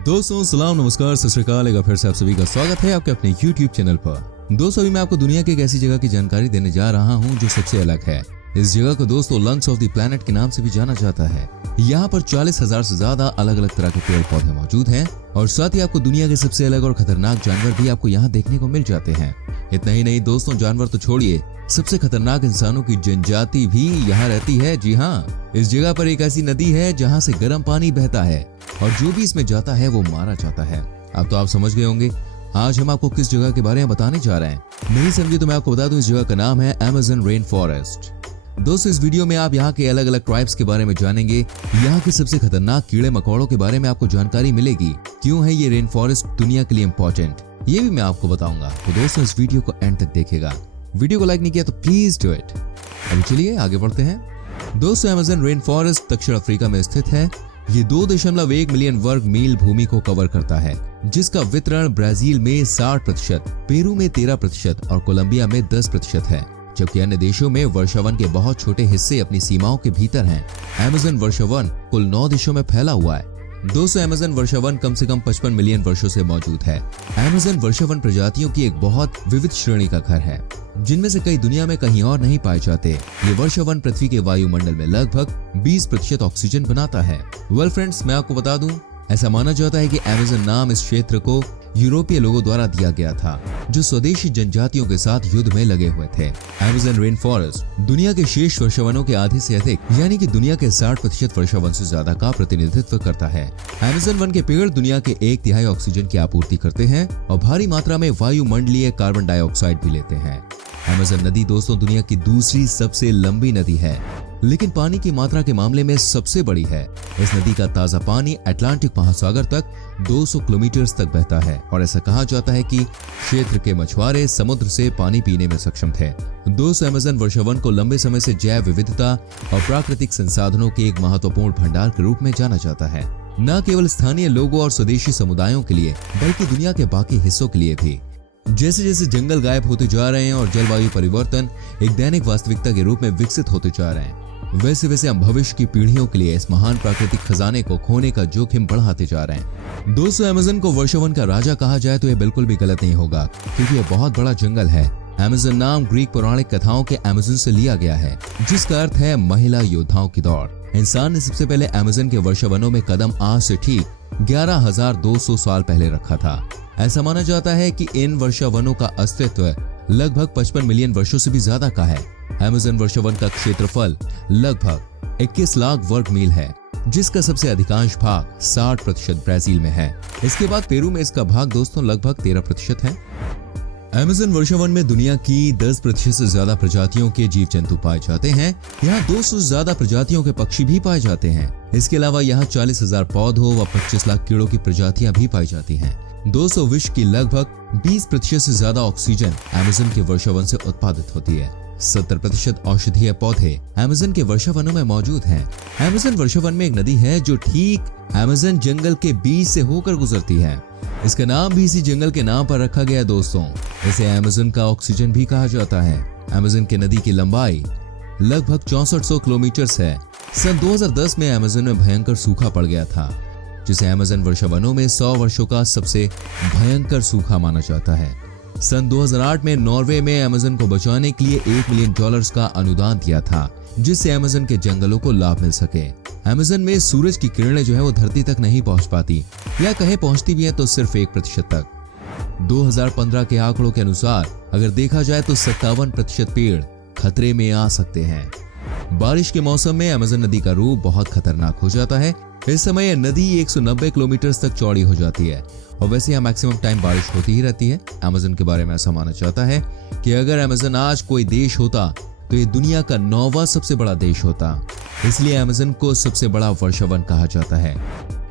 दोस्तों सलाम नमस्कार सत श्री अकाल। एक बार फिर से आप सभी का स्वागत है आपके अपने YouTube चैनल पर। दोस्तों अभी मैं आपको दुनिया की एक ऐसी जगह की जानकारी देने जा रहा हूं जो सबसे अलग है। इस जगह को दोस्तों लंग्स ऑफ द प्लैनेट के नाम से भी जाना जाता है। यहाँ पर 40,000 से ज्यादा अलग अलग तरह के पेड़ पौधे मौजूद हैं और साथ ही आपको दुनिया के सबसे अलग और खतरनाक जानवर भी आपको यहाँ देखने को मिल जाते हैं। इतना ही नहीं दोस्तों, जानवर तो छोड़िए, सबसे खतरनाक इंसानों की जनजाति भी यहाँ रहती है। जी हाँ, इस जगह पर एक ऐसी नदी है जहाँ से गर्म पानी बहता है और जो भी इसमें जाता है वो मारा जाता है। अब तो आप समझ गए होंगे आज हम आपको किस जगह के बारे में बताने जा रहे हैं। नहीं समझे तो मैं आपको बता दूं, इस जगह का नाम है अमेज़न रेन फॉरेस्ट। दोस्तों इस वीडियो में आप यहाँ के अलग अलग ट्राइब्स के बारे में जानेंगे, यहाँ के सबसे खतरनाक कीड़े मकोड़ों के बारे में आपको जानकारी मिलेगी। क्यों है ये रेन फॉरेस्ट दुनिया के लिए इम्पोर्टेंट, ये भी मैं आपको बताऊंगा। तो दोस्तों इस वीडियो को एंड तक देखिएगा। वीडियो को लाइक नहीं किया तो प्लीज डू इट। अभी चलिए आगे बढ़ते हैं। दोस्तों अमेज़न रेन फॉरेस्ट दक्षिण अफ्रीका में स्थित है। ये 2.1 मिलियन वर्ग मील भूमि को कवर करता है, जिसका वितरण ब्राजील में 60%, पेरू में 13% और कोलंबिया में 10% है, जबकि अन्य देशों में वर्षावन के बहुत छोटे हिस्से अपनी सीमाओं के भीतर हैं। अमेज़न वर्षावन कुल 9 देशों में फैला हुआ है। दोस्तों अमेज़न वर्षावन कम से कम 55 मिलियन वर्षों से मौजूद है। अमेज़न वर्षावन प्रजातियों की एक बहुत विविध श्रेणी का घर है, जिनमें से कई दुनिया में कहीं और नहीं पाए जाते। ये वर्षावन पृथ्वी के वायुमंडल में लगभग 20% ऑक्सीजन बनाता है। वेल फ्रेंड्स, मैं आपको बता दूं, ऐसा माना जाता है कि अमेज़न नाम इस क्षेत्र को यूरोपीय लोगों द्वारा दिया गया था, जो स्वदेशी जनजातियों के साथ युद्ध में लगे हुए थे। अमेज़न रेन फॉरेस्ट दुनिया के शेष वर्षावनों के आधे से अधिक यानी कि दुनिया के 60% वर्षावन से ज्यादा का प्रतिनिधित्व करता है। अमेज़न वन के पेड़ दुनिया के 1/3 ऑक्सीजन की आपूर्ति करते हैं और भारी मात्रा में वायुमंडलीय कार्बन डाइऑक्साइड भी लेते हैं। अमेज़न नदी दोस्तों दुनिया की दूसरी सबसे लंबी नदी है, लेकिन पानी की मात्रा के मामले में सबसे बड़ी है। इस नदी का ताजा पानी अटलांटिक महासागर तक 200 किलोमीटर तक बहता है और ऐसा कहा जाता है कि क्षेत्र के मछुआरे समुद्र से पानी पीने में सक्षम थे। दोस्तों अमेज़न वर्षावन को लंबे समय से जैव विविधता और प्राकृतिक संसाधनों के एक महत्वपूर्ण भंडार के रूप में जाना जाता है, न केवल स्थानीय लोगों और स्वदेशी समुदायों के लिए बल्कि दुनिया के बाकी हिस्सों के लिए भी। जैसे जैसे जंगल गायब होते जा रहे हैं और जलवायु परिवर्तन एक दैनिक वास्तविकता के रूप में विकसित होते जा रहे हैं, वैसे वैसे हम भविष्य की पीढ़ियों के लिए इस महान प्राकृतिक खजाने को खोने का जोखिम बढ़ाते जा रहे हैं। दोस्तों अमेज़न को वर्षावन का राजा कहा जाए तो यह बिल्कुल भी गलत नहीं होगा, क्योंकि यह बहुत बड़ा जंगल है। अमेज़न नाम ग्रीक पौराणिक कथाओं के अमेज़न से लिया गया है, जिसका अर्थ है महिला योद्धाओं की दौड़। इंसान ने सबसे पहले अमेज़न के वर्षावनों में कदम आज से ठीक 11,200 साल पहले रखा था। ऐसा माना जाता है कि इन वर्षावनों का अस्तित्व लगभग 55 मिलियन वर्षों से भी ज्यादा का है। अमेज़न वर्षावन का क्षेत्रफल लगभग 21 लाख वर्ग मील है, जिसका सबसे अधिकांश भाग 60% ब्राजील में है। इसके बाद पेरू में इसका भाग दोस्तों लगभग 13% है। अमेज़न वर्षावन में दुनिया की 10% से ज्यादा प्रजातियों के जीव जंतु पाए जाते हैं। यहाँ 200 से ज्यादा प्रजातियों के पक्षी भी पाए जाते हैं। इसके अलावा यहाँ 40,000 पौधों व 25 लाख कीड़ों की प्रजातियां भी पाई जाती हैं। 200 विश्व की लगभग 20% से ज्यादा ऑक्सीजन अमेज़न के वर्षावन से उत्पादित होती है। 70% औषधीय पौधे अमेज़न के वर्षावनों में मौजूद हैं। अमेज़न वर्षावन में एक नदी है जो ठीक अमेज़न जंगल के बीच से होकर गुजरती है। इसका नाम भी इसी जंगल के नाम पर रखा गया दोस्तों। इसे अमेज़न का ऑक्सीजन भी कहा जाता है। अमेज़न की नदी की लंबाई लगभग 6400 किलोमीटर है। सन 2010 में अमेज़न में भयंकर सूखा पड़ गया था, जिसे अमेज़न वर्षावनों में 100 वर्षों का सबसे भयंकर सूखा माना जाता है। सन 2008 में नॉर्वे में अमेज़न को बचाने के लिए $1 मिलियन का अनुदान दिया था, जिससे अमेज़न के जंगलों को लाभ मिल सके। अमेज़न में सूरज की किरणें जो है वो धरती तक नहीं पहुंच पाती, या कहे पहुंचती भी है तो सिर्फ 1% तक। 2015 के आंकड़ों के अनुसार अगर देखा जाए तो 57% पेड़ खतरे में आ सकते हैं। बारिश के मौसम में अमेज़न नदी का रूप बहुत खतरनाक हो जाता है। इस समय यह नदी 190 किलोमीटर तक चौड़ी हो जाती है और वैसे यहाँ मैक्सिमम टाइम बारिश होती ही रहती है। अमेज़न के बारे में ऐसा माना जाता है कि अगर अमेज़न आज कोई देश होता तो ये दुनिया का 9वां सबसे बड़ा देश होता। इसलिए अमेज़न को सबसे बड़ा वर्षावन कहा जाता है।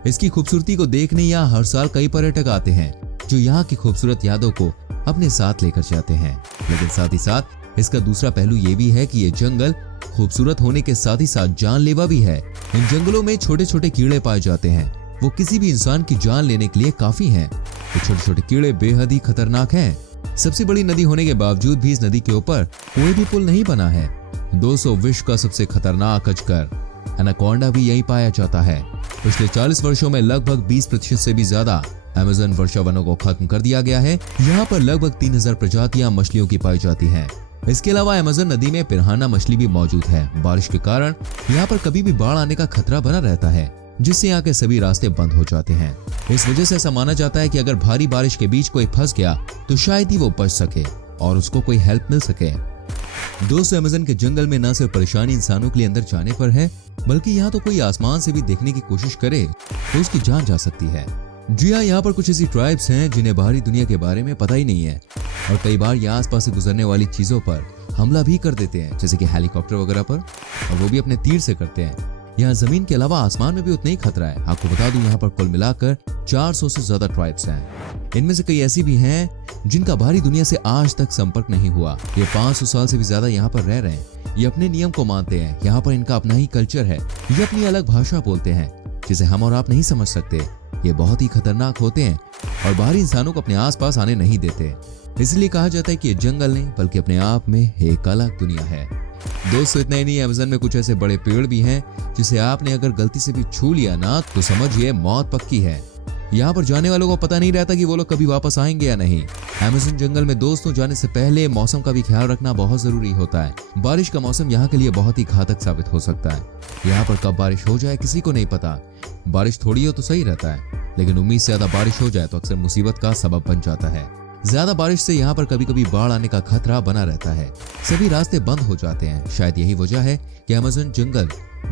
इसकी खूबसूरती को देखने यहाँ हर साल कई पर्यटक आते हैं, जो यहाँ की खूबसूरत यादों को अपने साथ लेकर जाते हैं। लेकिन साथ ही साथ इसका दूसरा पहलू ये भी है कि ये जंगल खूबसूरत होने के साथ ही साथ जानलेवा भी है। इन जंगलों में छोटे छोटे कीड़े पाए जाते हैं, वो किसी भी इंसान की जान लेने के लिए काफी हैं। ये छोटे छोटे कीड़े बेहद ही खतरनाक हैं। सबसे बड़ी नदी होने के बावजूद भी इस नदी के ऊपर कोई भी पुल नहीं बना है। 200 विश्व का सबसे खतरनाक अजगर एनाकोंडा भी यहीं पाया जाता है। पिछले 40 वर्षों में लगभग 20% से भी ज्यादा अमेज़न वर्षा वनों को खत्म कर दिया गया है। यहाँ पर लगभग 3000 प्रजातियां मछलियों की पाई जाती हैं। इसके अलावा अमेज़न नदी में पिरान्हा मछली भी मौजूद है। बारिश के कारण यहाँ पर कभी भी बाढ़ आने का खतरा बना रहता है, जिससे यहाँ के सभी रास्ते बंद हो जाते हैं। इस वजह से ऐसा माना जाता है कि अगर भारी बारिश के बीच कोई फंस गया तो शायद ही वो बच सके और उसको कोई हेल्प मिल सके। दोस्तों, अमेज़न के जंगल में न सिर्फ परेशानी इंसानों के लिए अंदर जाने पर है, बल्कि यहाँ तो कोई आसमान से भी देखने की कोशिश करे तो उसकी जान जा सकती है। जी हाँ, यहाँ पर कुछ ऐसी ट्राइब्स हैं जिन्हें बाहरी दुनिया के बारे में पता ही नहीं है और कई बार यहाँ आसपास से गुजरने वाली चीजों पर हमला भी कर देते हैं, जैसे कि हेलीकॉप्टर वगैरह पर, और वो भी अपने तीर से करते हैं। यहाँ जमीन के अलावा आसमान में भी उतना ही खतरा है। आपको बता दूं, यहाँ पर कुल मिलाकर 400 से ज्यादा ट्राइब्स हैं। इनमें से कई ऐसी भी हैं जिनका बाहरी दुनिया से आज तक संपर्क नहीं हुआ। ये 500 साल से भी ज्यादा यहाँ पर रह रहे हैं। ये अपने नियम को मानते हैं। यहाँ पर इनका अपना ही कल्चर है। ये अपनी अलग भाषा बोलते हैं जिसे हम और आप नहीं समझ सकते। ये बहुत ही खतरनाक होते हैं और बाहरी इंसानों को अपने आसपास आने नहीं देते। इसलिए कहा जाता है कि ये जंगल नहीं बल्कि अपने आप में एक अलग दुनिया है। दोस्तों, इतना ही नहीं, अमेज़न में कुछ ऐसे बड़े पेड़ भी हैं जिसे आपने अगर गलती से भी छू लिया ना तो समझिए मौत पक्की है। यहाँ पर जाने वालों को पता नहीं रहता कि वो लोग कभी वापस आएंगे या नहीं। अमेज़न जंगल में दोस्तों जाने से पहले मौसम का भी ख्याल रखना बहुत जरूरी होता है। बारिश का मौसम यहाँ के लिए बहुत ही घातक साबित हो सकता है। यहाँ पर कब बारिश हो जाए किसी को नहीं पता। बारिश थोड़ी हो तो सही रहता है, लेकिन उम्मीद से ज्यादा बारिश हो जाए तो अक्सर मुसीबत का सबब बन जाता है। ज्यादा बारिश से यहाँ पर कभी कभी बाढ़ आने का खतरा बना रहता है। सभी रास्ते बंद हो जाते हैं। शायद यही वजह है कि अमेज़न जंगल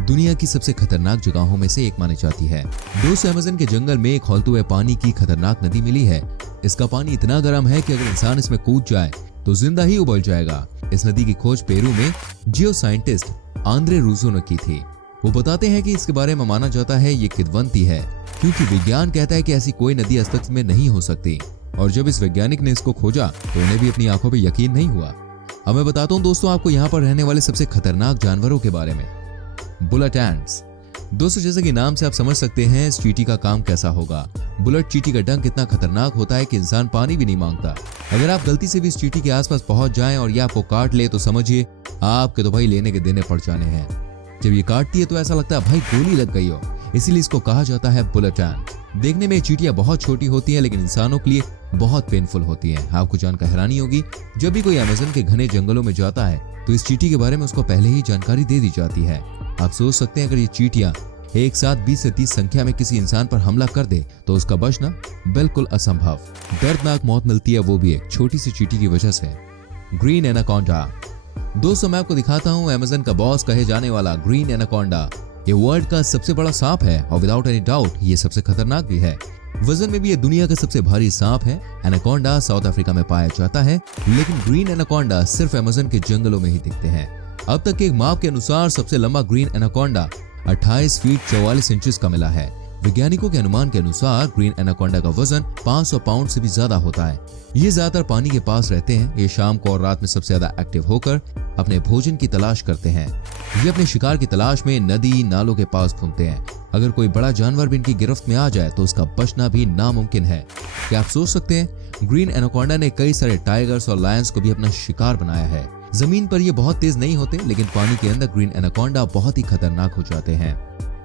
दुनिया की सबसे खतरनाक जगहों में से एक मानी जाती है। दोस्तों, अमेज़न के जंगल में एक खौलते हुए पानी की खतरनाक नदी मिली है। इसका पानी इतना गर्म है कि अगर इंसान इसमें कूद जाए तो जिंदा ही उबल जाएगा। इस नदी की खोज पेरू में जियो साइंटिस्ट आंद्रे रूसो ने की थी। वो बताते हैं कि इसके बारे में माना जाता है ये किंवदंती है, क्योंकि विज्ञान कहता है कि ऐसी कोई नदी अस्तित्व में नहीं हो सकती। और जब इस वैज्ञानिक ने इसको खोजा तो उन्हें भी अपनी आंखों पे यकीन नहीं हुआ। अब मैं बताता हूँ दोस्तों आपको यहाँ पर रहने वाले सबसे खतरनाक जानवरों के बारे में। Bullet ants. दोस्तों, जैसे कि नाम से आप समझ सकते हैं इस चींटी का काम कैसा होगा। बुलेट चींटी का डंक इतना खतरनाक होता है कि इंसान पानी भी नहीं मांगता। अगर आप गलती से भी इस चींटी के आसपास पहुंच जाएं और ये आपको काट ले तो समझिए आपके तो भाई लेने के देने पड़ जाने हैं। जब ये काटती है तो ऐसा लगता है भाई गोली लग गई हो। इसीलिए इसको कहा जाता है बुलेट एंट। देखने में चींटियां बहुत छोटी होती हैं, लेकिन इंसानों के लिए बहुत पेनफुल होती हैं। आपको जानकर हैरानी होगी, जब भी कोई अमेज़न के घने जंगलों में जाता है तो इस चींटी के बारे में उसको पहले ही जानकारी दे दी जाती है। आप सोच सकते हैं अगर ये चींटियां एक साथ 20 से 30 संख्या में किसी इंसान पर हमला कर दे तो उसका बचना बिल्कुल असंभव। दर्दनाक मौत मिलती है, वो भी एक छोटी सी चींटी की वजह से। Green anaconda. दोस्तों, मैं आपको दिखाता हूँ अमेज़न का बॉस कहे जाने वाला ग्रीन एनाकोंडा। ये वर्ल्ड का सबसे बड़ा सांप है और विदाउट एनी डाउट ये सबसे खतरनाक भी है। वजन में भी ये दुनिया का सबसे भारी सांप है। एनाकोंडा साउथ अफ्रीका में पाया जाता है, लेकिन ग्रीन एनाकोंडा सिर्फ अमेज़न के जंगलों में ही दिखते हैं। अब तक के एक माप के अनुसार सबसे लंबा ग्रीन एनाकोंडा 28 फीट 44 इंचेस का मिला है। वैज्ञानिकों के अनुमान के अनुसार ग्रीन एनाकोंडा का वजन 500 पाउंड से भी ज्यादा होता है। ये ज्यादातर पानी के पास रहते हैं। ये शाम को और रात में सबसे ज्यादा एक्टिव होकर अपने भोजन की तलाश करते हैं। ये अपने शिकार की तलाश में नदी नालों के पास घूमते हैं। अगर कोई बड़ा जानवर भी इनकी गिरफ्त में आ जाए तो उसका बचना भी नामुमकिन है। क्या आप सोच सकते हैं ग्रीन एनाकोंडा ने कई सारे टाइगर्स और लायंस को भी अपना शिकार बनाया है। जमीन पर ये बहुत तेज नहीं होते, लेकिन पानी के अंदर ग्रीन एनाकोंडा बहुत ही खतरनाक हो जाते हैं।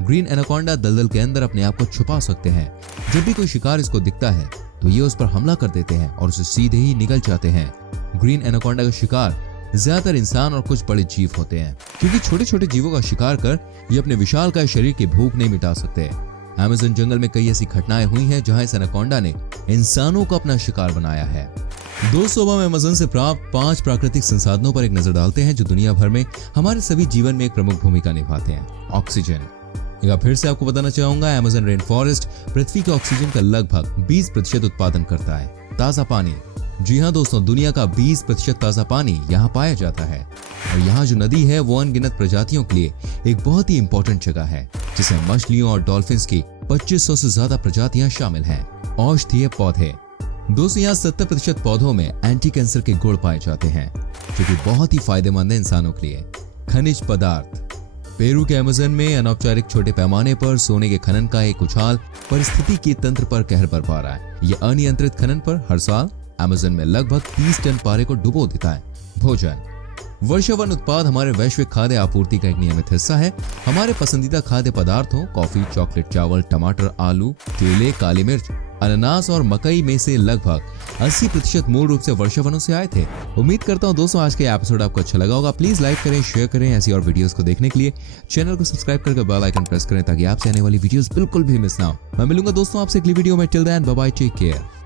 ग्रीन एनाकोंडा दलदल के अंदर अपने आप को छुपा सकते हैं। जब भी कोई शिकार इसको दिखता है तो ये उस पर हमला कर देते हैं और उसे सीधे ही निगल जाते हैं। ग्रीन एनाकोंडा का शिकार ज्यादातर इंसान और कुछ बड़े जीव होते हैं, क्योंकि छोटे छोटे जीवों का शिकार कर ये अपने विशालकाय शरीर की भूख नहीं मिटा सकते। अमेज़न जंगल में कई ऐसी घटनाएं हुई हैं जहां इस एनाकोंडा ने इंसानों को अपना शिकार बनाया है। दोस्तों, हम अमेज़न से प्राप्त 5 प्राकृतिक संसाधनों पर एक नजर डालते हैं जो दुनिया भर में हमारे सभी जीवन में एक प्रमुख भूमिका निभाते हैं। ऑक्सीजन। फिर से आपको बताना चाहूंगा, अमेज़न रेन फॉरेस्ट पृथ्वी के ऑक्सीजन का लगभग 20% उत्पादन करता है। ताजा पानी। जी हाँ दोस्तों, दुनिया का 20% ताजा पानी यहाँ पाया जाता है। और यहाँ जो नदी है वो अनगिनत प्रजातियों के लिए एक बहुत ही इंपॉर्टेंट जगह है, जिसमें मछलियों और डॉल्फिन्स की 2500 से ज्यादा प्रजातियां शामिल हैं। औषधीय पौधे। दोस्तों, यहाँ 70% पौधों में एंटी कैंसर के गुण पाए जाते हैं, जो कि बहुत ही फायदेमंद है इंसानों के लिए। खनिज पदार्थ। पेरू के अमेज़न में अनौपचारिक छोटे पैमाने पर सोने के खनन का एक उछाल परिस्थितिकी तंत्र पर कहर बरपा रहा है। ये अनियंत्रित खनन पर हर साल अमेज़न में लगभग 30 टन पारे को डुबो देता है। भोजन। वर्षावन उत्पाद हमारे वैश्विक खाद्य आपूर्ति का एक नियमित हिस्सा है। हमारे पसंदीदा खाद्य पदार्थों कॉफी, चॉकलेट, चावल, टमाटर, आलू, केले, काली मिर्च, अनानास और मकई में से लगभग 80% मूल रूप से वर्षावनों से आए थे। उम्मीद करता हूं दोस्तों आज का एपिसोड आपको अच्छा लगा होगा। प्लीज लाइक करें, शेयर करें। ऐसी और वीडियोस को देखने के लिए चैनल को सब्सक्राइब करके बेल आइकन प्रेस करें ताकि आपसे आने वाली वीडियोस बिल्कुल भी मिस ना हो। मैं मिलूंगा दोस्तों आपसे अगली वीडियो में। Till then bye bye, take care.